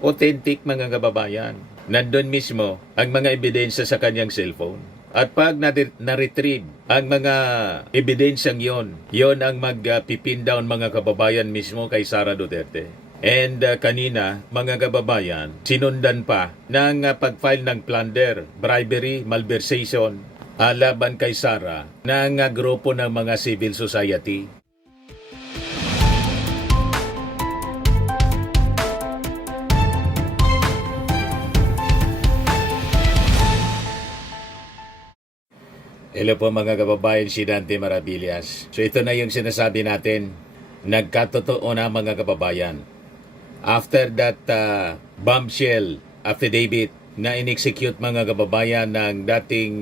Authentic mga kababayan. Nandun mismo ang mga ebidensya sa kanyang cellphone. At pag na-retrieve ang mga ebidensyang yon ang mag-pipin down mga kababayan mismo kay Sara Duterte. And kanina, mga kababayan, sinundan pa ng pag-file ng plunder, bribery, malversation laban kay Sara ng grupo ng mga civil society. Hello po mga kababayan, si Dante Maravillas. So ito na yung sinasabi natin, nagkatotoo na mga kababayan. After that bombshell affidavit na in-execute mga kababayan ng dating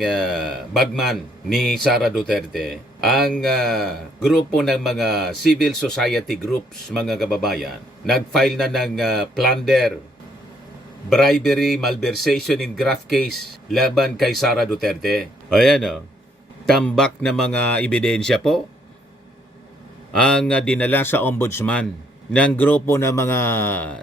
bagman ni Sara Duterte, ang grupo ng mga civil society groups mga kababayan, nag-file na ng plunder, bribery, malversation in graft case laban kay Sara Duterte. Ayan o, tambak na mga ebidensya po ang dinala sa ombudsman ng grupo ng mga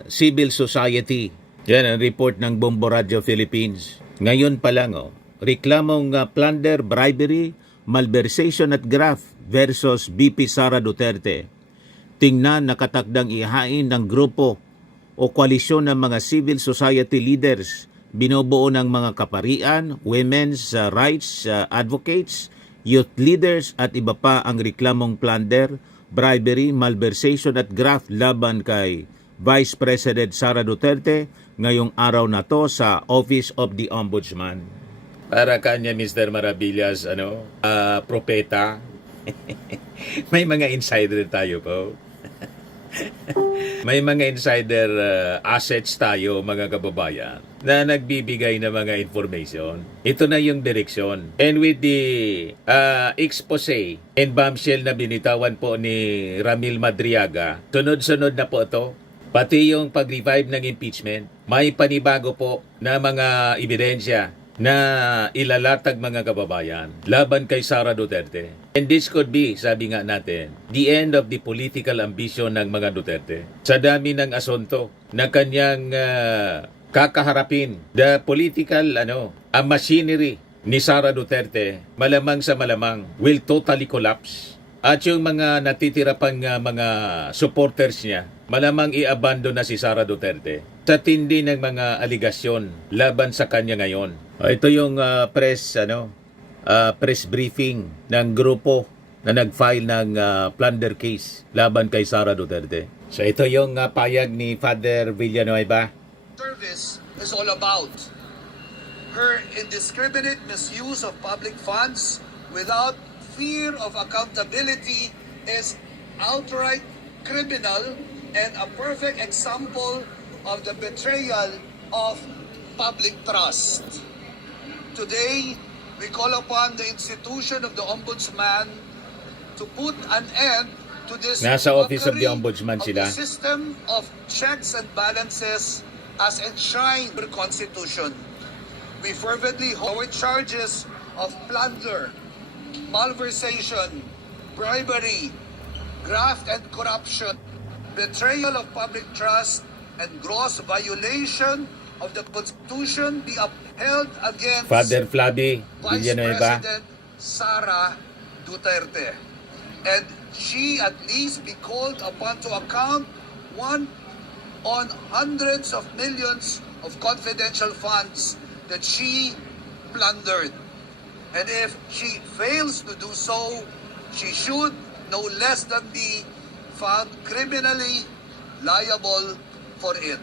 civil society. Yan ang report ng Bombo Radio Philippines. Ngayon pa lang, reklamong plunder, bribery, malversation at graft versus BP Sara Duterte. Tingnan nakatakdang ihain ng grupo o koalisyon ng mga civil society leaders, binubuo ng mga kaparian, women's rights advocates, youth leaders at iba pa ang reklamong plunder, bribery, malversation at graft laban kay Vice President Sara Duterte ngayong araw na to sa Office of the Ombudsman. Para kanya Mr. Maravillas, propeta. May mga insider tayo po. May mga insider assets tayo mga kababayan na nagbibigay ng mga information. Ito na yung direksyon. And with the expose and bombshell na binitawan po ni Ramil Madriaga, sunod-sunod na po ito. Pati yung pag-revive ng impeachment, may panibago po na mga ebidensya na ilalatag mga kababayan laban kay Sara Duterte. And this could be, sabi nga natin, the end of the political ambition ng mga Duterte. Sa dami ng asunto na kanyang kakaharapin, the political machinery ni Sara Duterte, malamang sa malamang, will totally collapse. At yung mga natitira pang mga supporters niya, malamang i-abandon na si Sara Duterte sa tindi ng mga aligasyon laban sa kanya ngayon. Ito yung press briefing ng grupo na nag-file ng plunder case laban kay Sara Duterte. So ito yung payag ni Father Villanueva. Service is all about her indiscriminate misuse of public funds without fear of accountability is outright criminal and a perfect example of the betrayal of public trust. Today, we call upon the institution of the Ombudsman to put an end to this Nasa Office of the Ombudsman sila. The system of checks and balances as enshrined in the Constitution. We fervently hold charges of plunder, malversation, bribery, graft and corruption, betrayal of public trust, and gross violation of the Constitution be upheld against Father Flavi Vice Villanueva. President Sara Duterte. And she at least be called upon to account on hundreds of millions of confidential funds that she plundered. And if she fails to do so, she should no less than be found criminally liable for it.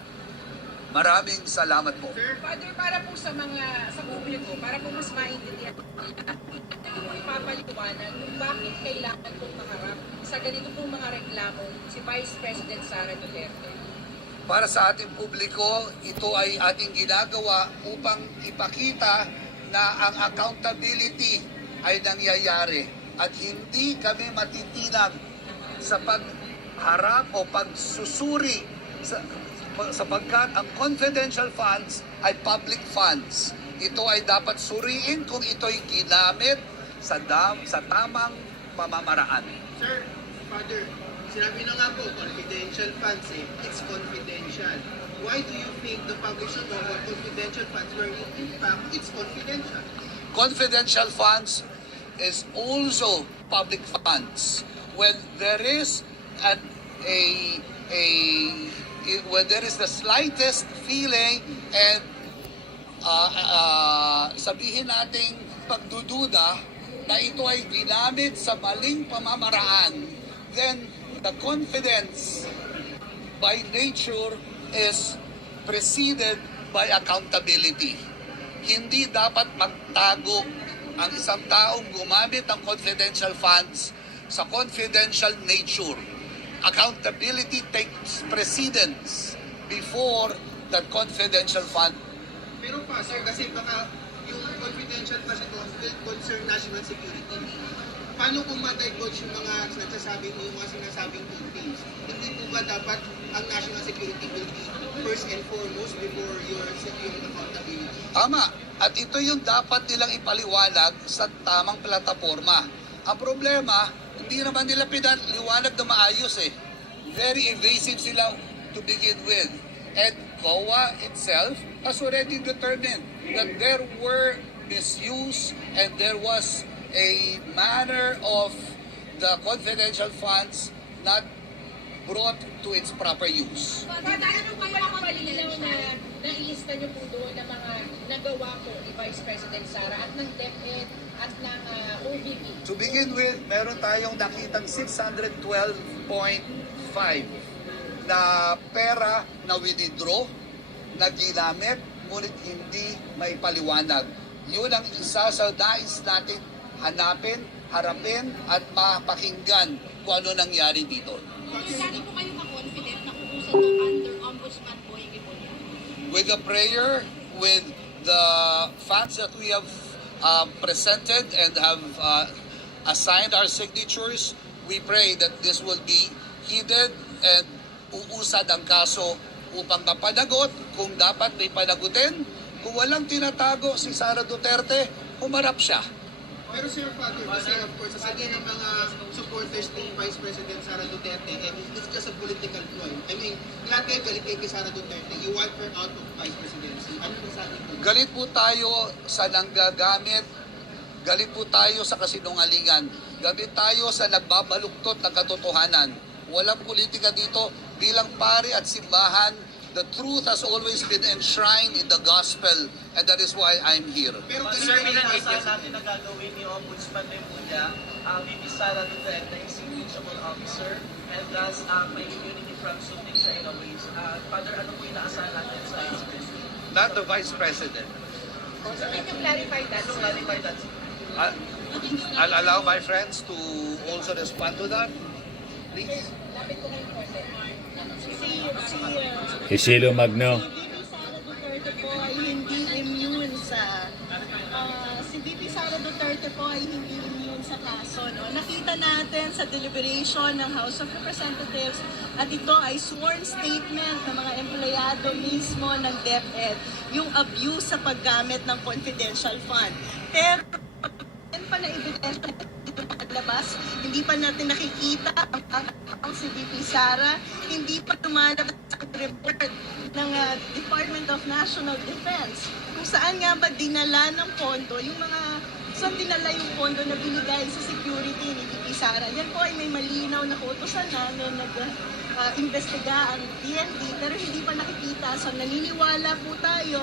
Maraming salamat po. Sir, Father, para po sa publiko, para po mas maintindihan, ito po ipapaliwanag kung bakit kailangan pong maharap sa ganito pong mga reklamo si Vice President Sara Duterte. Para sa ating publiko, ito ay ating ginagawa upang ipakita na ang accountability ay nangyayari at hindi kami matitinag sa pagharap o pagsusuri sapagkat ang confidential funds ay public funds. Ito ay dapat suriin kung ito'y ginamit sa tamang pamamaraan. Sir, Father, sinabi na nga po, confidential funds it's confidential. Why do you think the publishing of confidential funds were in fact it's confidential. Confidential funds is also public funds. When there is when there is the slightest feeling and sabihin nating pagdududa na ito ay ginamit sa maling pamamaraan, then the confidence by nature is preceded by accountability. Hindi dapat magtago ang isang taong gumamit ng confidential funds sa confidential nature. Accountability takes precedence before that confidential fund. Pero pa, sir, kasi baka yung confidential kasi ito will concern national security. Paano kung ma-divulge yung mga nagsasabing yung mga sinasabing things? Hindi po ba dapat ang national security will be first and foremost before your accountability? Tama. At ito yung dapat nilang ipaliwanag sa tamang plataforma. Ang problema, hindi naman nila pinaliwanag na maayos eh. Very evasive sila to begin with. And COA itself has already determined that there were misuse and there was a manner of the confidential funds not brought to its proper use. Ano po yung malinaw na nailista niyo po doon ng mga nagawa po ni Vice President Sara at ng DepEd at ng OVP? To begin with, meron tayong nakitang 612.5 na pera na withdraw, na ginamit, ngunit hindi may paliwanag. Yun ang isa sa nais natin hanapin, harapin, at mapakinggan kung ano nangyari dito. Saan po kayo ka-confident na uusan to under Ombudsman Boying Ibonia? With a prayer, with the facts that we have presented and have assigned our signatures, we pray that this will be heeded and uusad ang kaso upang mapanagot kung dapat may panagutin. Kung walang tinatago si Sara Duterte, humarap siya. Pero Sir Father, kasi of course, sasabihin ng mga supporters ni Vice President Sara Duterte, it's just a political ploy. I mean, lahat kayo galit kay Sara Duterte, you want her out of Vice Presidency. Ano po sabi po? Galit po tayo sa nanggagamit, galit po tayo sa kasinungalingan, galit tayo sa nagbabaluktot ng katotohanan. Walang politika dito. Bilang pari at simbahan, the truth has always been enshrined in the gospel, and that is why I'm here. Pero Sir, ganun ilan kayo asahan natin na gagawin ni Ombudsman Remulla, VP Sara Duterte is impeachable officer, and thus may immunity from suit din siya in a way. Father, ano po inaasahan natin sa Vice President? Not the Vice President. So can you clarify that? Ano clarify that? I'll allow my friends to also respond to that. Please. Lapit ko kayo po, sir. Isidro Magno. VP Sara Duterte po ay hindi immune sa si VP Sara Duterte po ay hindi immune sa kaso, no? Nakita natin sa deliberation ng House of Representatives at ito ay sworn statement ng mga empleyado mismo ng DepEd, yung abuse sa paggamit ng confidential fund. Pero yan pa na ebidensya labas, hindi pa natin nakikita ang si VP Sara, hindi pa lumalabas ang report ng Department of National Defense kung saan nga ba dinala ng pondo yung mga saan dinala yung pondo na binigay sa security ni VP Sara. Yan po ay may malinaw na kautusan na nag-investiga ang DND pero hindi pa nakikita. So naniniwala po tayo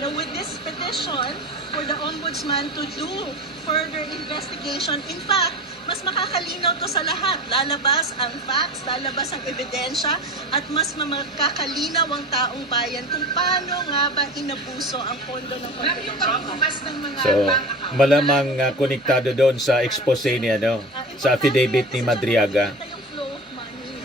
na with this petition for the Ombudsman to do further investigation, in fact, mas makakalinaw to sa lahat. Lalabas ang facts, lalabas ang ebidensya, at mas makakalinaw ang taong bayan kung paano nga ba inabuso ang pondo ng Ma'am, yung confidential. pagbukas ng mga So, bank account. malamang konektado doon sa expose niya, no? Sa affidavit ni Madriaga. Kita yung flow of money.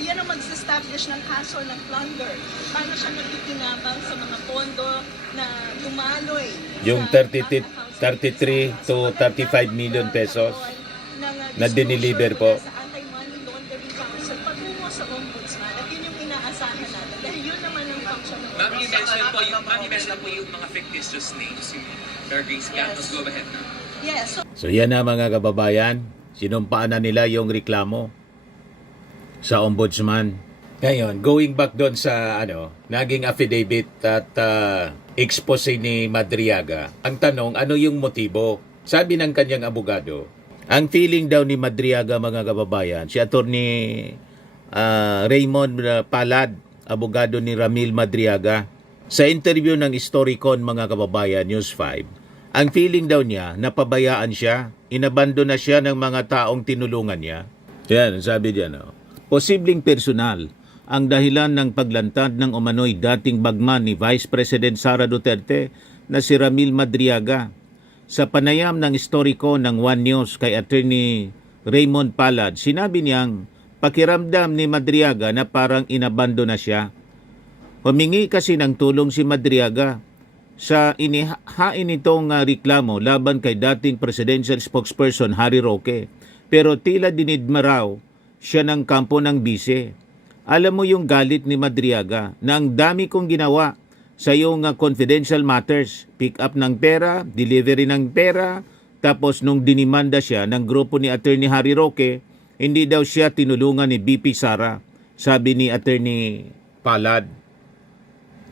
Yan ang mag-establish ng kaso ng plunder. Paano siya nakikinabang sa mga pondo na dumaloy. Yung sa 33 bank accounts. 33 to 35 million pesos na disclosure dineliver po. Sa Anti-Money Laundering Council patungo sa Ombudsman. At yun yung inaasahan natin. Dahil yun naman ang function ng Ma'am, you Ombudsman. mentioned po yung mga fictitious names, yung Mayor Grace Campos. Go ahead na. Yes. So, So yan na mga kababayan, sinumpaan na nila yung reklamo sa Ombudsman. Ngayon, going back doon sa naging affidavit at expose ni Madriaga, ang tanong, ano yung motibo? Sabi ng kanyang abogado, ang feeling daw ni Madriaga, mga kababayan, si Attorney Raymond Palad, abogado ni Ramil Madriaga, sa interview ng Historicon, mga kababayan, News 5, ang feeling daw niya, napabayaan siya, inabando na siya ng mga taong tinulungan niya. Yan, sabi diyan, posibleng personal ang dahilan ng paglantad ng umano'y dating bagman ni Vice President Sara Duterte na si Ramil Madriaga. Sa panayam ng Historiko ng One News kay Attorney Raymond Palad, sinabi niyang pakiramdam ni Madriaga na parang inabando na siya. Humingi kasi ng tulong si Madriaga sa inihain nitong reklamo laban kay dating presidential spokesperson Harry Roque. Pero tila dinidma raw siya ng kampo ng bise. Alam mo yung galit ni Madriaga na ang dami kong ginawa sa iyong confidential matters, pick up ng pera, delivery ng pera, tapos nung dinimanda siya ng grupo ni Attorney Harry Roque, hindi daw siya tinulungan ni BP Sara, sabi ni Attorney Palad.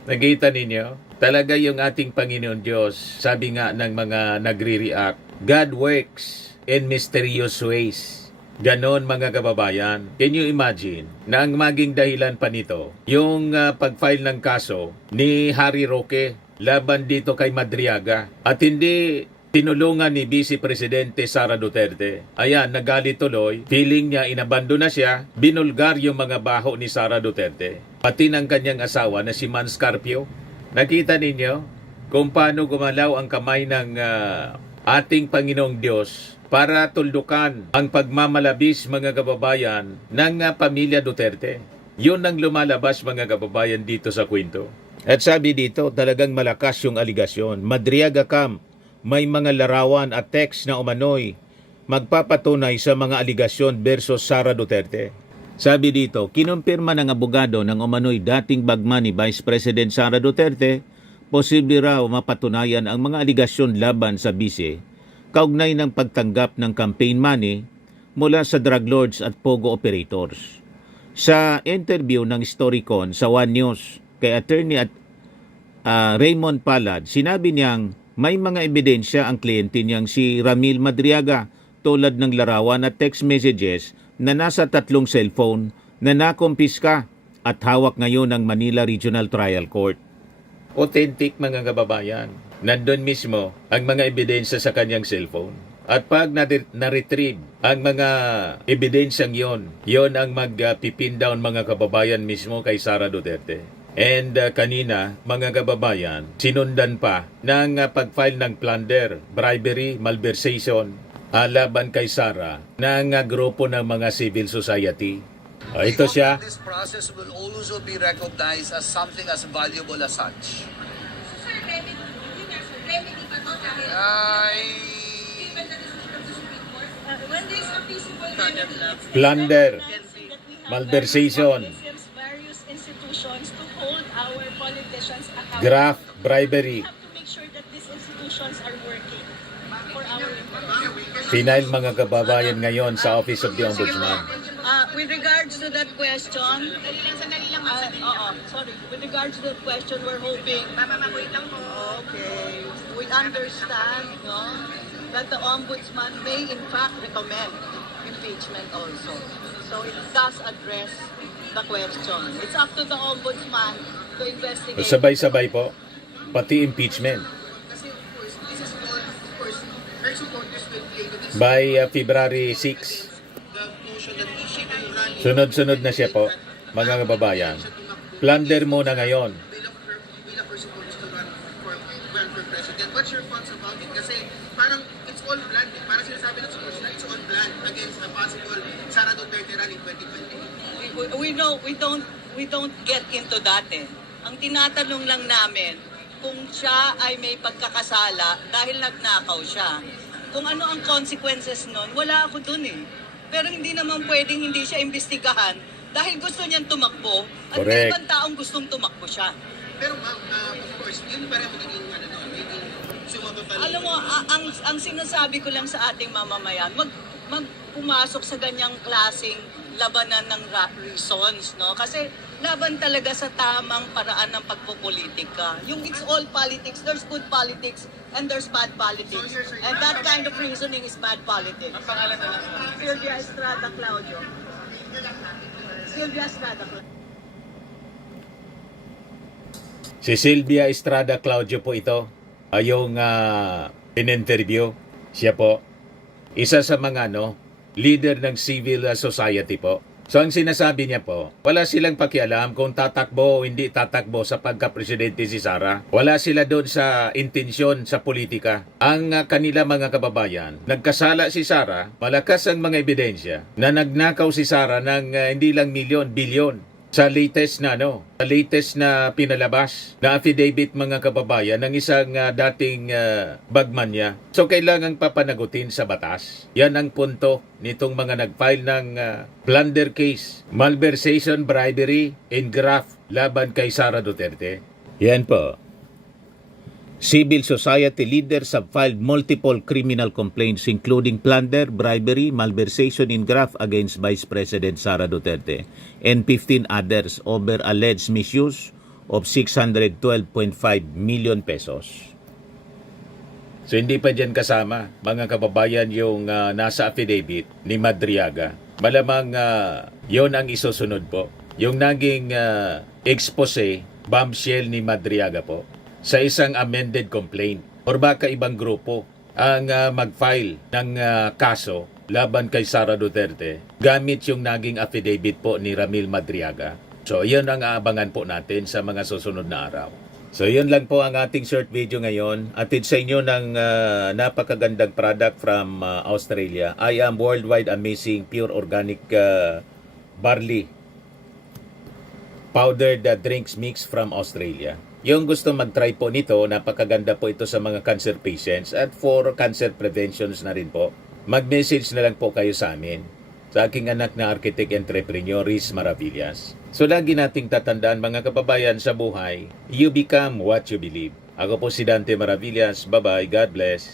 Nakita ninyo? Talaga yung ating Panginoon Diyos, sabi nga ng mga nagre-react, God works in mysterious ways. Ganon, mga kababayan. Can you imagine na ang maging dahilan pa nito, yung pag-file ng kaso ni Harry Roque laban dito kay Madriaga at hindi tinulungan ni Vice Presidente Sara Duterte. Ayan, nagalit tuloy. Feeling niya inabando na siya. Binulgar yung mga baho ni Sara Duterte. Pati ng kanyang asawa na si Man Scarpio. Nakita ninyo kung paano gumalaw ang kamay ng ating Panginoong Diyos para tuldukan ang pagmamalabis, mga kababayan, ng pamilya Duterte. Yun ang lumalabas, mga kababayan, dito sa kwento. At sabi dito, talagang malakas yung aligasyon. Madriaga Camp, may mga larawan at text na umano'y magpapatunay sa mga aligasyon versus Sara Duterte. Sabi dito, kinumpirma ng abogado ng umano'y dating bagman ni Vice President Sara Duterte, posible raw mapatunayan ang mga aligasyon laban sa bise, kaugnay ng pagtanggap ng campaign money mula sa drug lords at pogo operators. Sa interview ng Historicon sa One News kay Attorney Raymond Palad, sinabi niyang may mga ebidensya ang kliyente niyang si Ramil Madriaga tulad ng larawan at text messages na nasa 3 cellphone na nakumpiska at hawak ngayon ng Manila Regional Trial Court. Authentic, mga kababayan. Nandun mismo ang mga ebidensya sa kanyang cellphone. At pag na-retrieve ang mga ebidensyang yon ang mag-pipin down, mga kababayan, mismo kay Sara Duterte. And kanina, mga kababayan, sinundan pa ng pag-file ng plunder, bribery, malversation, laban kay Sara ng grupo ng mga civil society. Ito siya. This process will also be recognized as something as valuable as such. Sir, remedy, yun nga sir, remedy pa to dahil given the decision of the Supreme Court, when there's a feasible remedy, Plunder, malversation, various institutions to hold our politicians accountable. graft, bribery. We have to make sure that these institutions are working for our information. Final, mga kababayan, ngayon sa Office of the Ombudsman. With regards to that question, with regards to that question, we're hoping, okay, we understand, no, that the Ombudsman may in fact recommend impeachment also. So it does address the question. It's up to the Ombudsman to investigate. Sabay-sabay po, pati impeachment. Kasi of course, this is all, of course, her supporters will play to this. By February 6, The motion that she will run in sunod-sunod na siya po, mga kababayan. Plunder muna ngayon. will of her supporters to run for president. What's your thoughts about it? Kasi parang it's all planned. Parang sinasabi ng supporters na it's all planned against a possible Sara Duterte run in 2020. We don't get into that eh. Ang tinatanong lang namin kung siya ay may pagkakasala dahil nagnakaw siya. Kung ano ang consequences nun, wala ako dun eh. Pero hindi naman pwedeng hindi siya imbestigahan dahil gusto niyang tumakbo at may Correct. ibang taong gustong tumakbo siya. Pero ma'am, of course, yun pa rin magiging sumagot talaga. Alam mo, ang sinasabi ko lang sa ating mamamayan, pumasok sa ganyang klaseng labanan ng reasons, no? Kasi laban talaga sa tamang paraan ng pagpopolitika. Yung it's all politics, there's good politics and there's bad politics. And that kind of reasoning is bad politics. Ang pangalan na lang. Sylvia Estrada Claudio. Sylvia Estrada Claudio. Si Sylvia Estrada Claudio po ito. Yung in-interview. Siya po. Isa sa mga leader ng civil society po. So ang sinasabi niya po, wala silang pakialam kung tatakbo o hindi tatakbo sa pagka-presidente si Sara. Wala sila doon sa intensyon sa politika. Ang kanila mga kababayan, nagkasala si Sara, malakas ang mga ebidensya na nagnakaw si Sara ng hindi lang milyon, bilyon. Sa latest na pinalabas na affidavit mga kababayan ng isang dating bagman niya. So kailangang papanagutin sa batas. Yan ang punto nitong mga nag-file ng plunder case, malversation, bribery, and graft laban kay Sara Duterte. Yan po. Civil society leaders have filed multiple criminal complaints including plunder, bribery, malversation, and graft against Vice President Sara Duterte and 15 others over alleged misuse of 612.5 million pesos. So hindi pa dyan kasama, mga kababayan, yung nasa affidavit ni Madriaga. Malamang yon ang isusunod po. Yung naging expose, bombshell ni Madriaga po sa isang amended complaint or baka ibang grupo ang mag-file ng kaso laban kay Sara Duterte gamit yung naging affidavit po ni Ramil Madriaga. So, yun ang aabangan po natin sa mga susunod na araw. So, yun lang po ang ating short video ngayon. Atid sa inyo ng napakagandang product from Australia. I am Worldwide Amazing Pure Organic Barley Powdered Drinks Mix from Australia. Yung gusto mag-try po nito, napakaganda po ito sa mga cancer patients at for cancer preventions na rin po. Mag-message na lang po kayo sa amin. Sa aking anak na architect entrepreneur, Riz Maravillas. So lagi nating tatandaan mga kababayan sa buhay, you become what you believe. Ako po si Dante Maravillas. Bye-bye. God bless.